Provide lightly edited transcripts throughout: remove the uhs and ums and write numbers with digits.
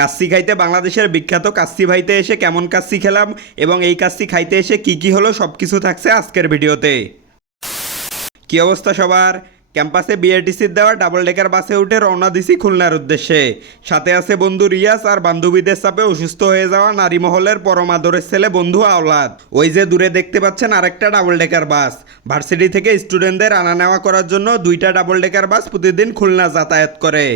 কাচ্চি খাইতে বাংলাদেশের বিখ্যাত কাচ্চি ভাইতে এসে কেমন কাচ্চি খেলাম এবং এই কাচ্চি খাইতে এসে কি হলো সব কিছু থাকছে আজকের ভিডিওতে। কি অবস্থা সবার? ক্যাম্পাসে বিআরটিসির দেওয়া ডাবল ডেকার বাসে উঠে রওনা দিছি খুলনার উদ্দেশ্যে। সাথে আছে বন্ধু রিয়াজ আর বান্ধবীদের চাপে অসুস্থ হয়ে যাওয়া নারী মহলের পরম আদরের ছেলে বন্ধু আওলাদ। ওই যে দূরে দেখতে পাচ্ছেন আরেকটা ডাবল ডেকার বাস। ভার্সিটি থেকে স্টুডেন্টদের আনা নেওয়া করার জন্য দুইটা ডাবল ডেকার বাস প্রতিদিন খুলনা যাতায়াত করে।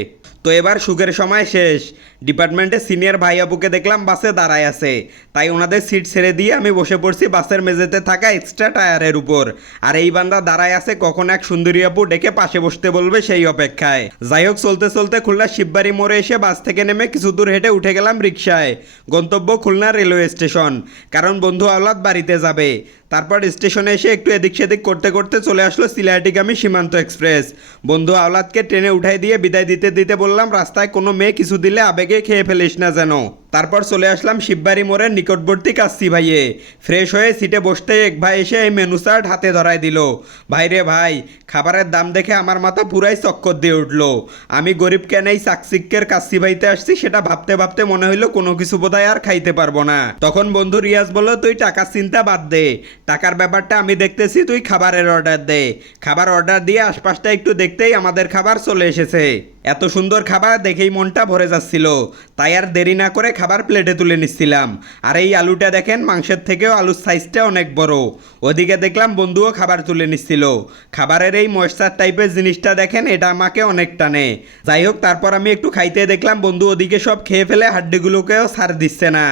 তো এবার সুখের সময় শেষ। ডিপার্টমেন্টে সিনিয়র ভাই আপুকে দেখলাম বাসে দাঁড়ায় আছে, তাই ওনাদের সিট ছেড়ে দিয়ে আমি বসে পড়ছি বাসের মেঝেতে থাকা এক্সট্রা টায়ারের উপর। আর এই বান্দা দাঁড়ায় আছে কখন এক সুন্দরী আপু ডেকে পাশে বসতে বলবে সেই অপেক্ষায়। যাই হোক, চলতে চলতে খুলনা শিববাড়ি মোড়ে এসে বাস থেকে নেমে কিছু দূর হেঁটে উঠে গেলাম রিক্সায়। গন্তব্য খুলনা রেলওয়ে স্টেশন, কারণ বন্ধু আওলাদ বাড়িতে যাবে। তারপর স্টেশনে এসে একটু এদিক সেদিক করতে করতে চলে আসলো সিলেটিগামী সীমান্ত এক্সপ্রেস। বন্ধু আওলাদকে ট্রেনে উঠাই দিয়ে বিদায় দিতে দিতে বললাম, রাস্তায় কোনো মেয়ে কিছু দিলে আবেগে খেয়ে ফেলিস না যেন। তারপর চলে আসলাম শিববাড়ি মোড়ের নিকটবর্তী কাচ্চি ভাইয়ে। ফ্রেশ হয়ে সিটে বসতেই এক ভাই এসে এই মেনু চার্ট হাতে ধরায় দিল। ভাই রে ভাই, খাবারের দাম দেখে আমার মাথা পুরাই চক্কর দিয়ে উঠলো। আমি গরিব কেন এই চাকচিক্যের কাচ্চি ভাইতে আসছি সেটা ভাবতে ভাবতে মনে হইলো কোনো কিছু বোধহয় আর খাইতে পারবো না। তখন বন্ধু রিয়াজ বলল, তুই টাকার চিন্তা বাদ দে, টাকার ব্যাপারটা আমি দেখতেছি, তুই খাবারের অর্ডার দে। খাবার অর্ডার দিয়ে আশপাশটা একটু দেখতেই আমাদের খাবার চলে এসেছে। এত সুন্দর খাবার দেখেই মনটা ভরে যাচ্ছিল, তাই আর দেরি না করে খাবার প্লেটে তুলে নিচ্ছিলাম। আর এই আলুটা দেখেন, মাংসের থেকেও আলুর সাইজটা অনেক বড়। ওদিকে দেখলাম বন্ধুও খাবার তুলে নিচ্ছিল। খাবারের এই ময়েশ্চার টাইপের জিনিসটা দেখেন, এটা আমাকে অনেক টানে। যাই হোক, তারপর আমি একটু খাইতে দেখলাম বন্ধু ওদিকে সব খেয়ে ফেলে হাড্ডিগুলোকেও ছাড় দিচ্ছে না।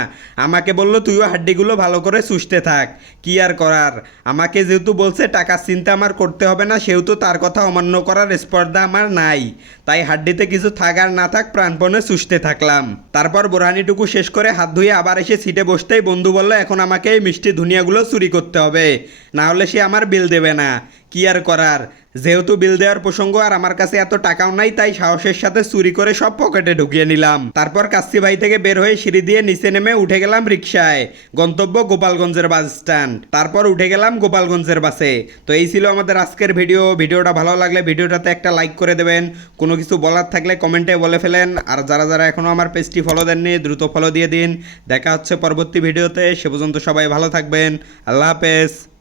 আমাকে বলল, তুইও হাড্ডিগুলো ভালো করে চুষতে থাক। কি আর করার, আমাকে যেহেতু বলছে টাকার চিন্তা আমার করতে হবে না, সেহেতু তার কথা অমান্য করার স্পর্ধা আমার নাই। তাই হাড্ডিতে কিছু থাক আর না থাক প্রাণপণে চুষতে থাকলাম। তারপর বোরহানিটুকু শেষ করে হাত ধুয়ে আবার এসে সিটে বসতেই বন্ধু বলল, এখন আমাকে এই মিষ্টি ধুনিয়াগুলো চুরি করতে হবে, না হলে সে আমার বিল দেবে না। কি আর করার, যেহেতু বিল দেওয়ার প্রসঙ্গ আর আমার কাছে এত টাকাও নাই, তাই সাহসের সাথে চুরি করে সব পকেটে ঢুকিয়ে নিলাম। তারপর কাচ্চি ভাই থেকে বের হয়ে সিঁড়ি দিয়ে নিচে নেমে উঠে গেলাম রিক্সায়। গন্তব্য গোপালগঞ্জের বাস স্ট্যান্ড। তারপর উঠে গেলাম গোপালগঞ্জের বাসে। তো এই ছিল আমাদের আজকের ভিডিওটা ভালো লাগলে ভিডিওটাতে একটা লাইক করে দেবেন। কোনো কিছু বলার থাকলে কমেন্টে বলে ফেলেন। আর যারা এখনও আমার পেজটি ফলো দেননি, দ্রুত ফলো দিয়ে দিন। দেখা হচ্ছে পরবর্তী ভিডিওতে। সে পর্যন্ত সবাই ভালো থাকবেন। আল্লাহ হাফেজ।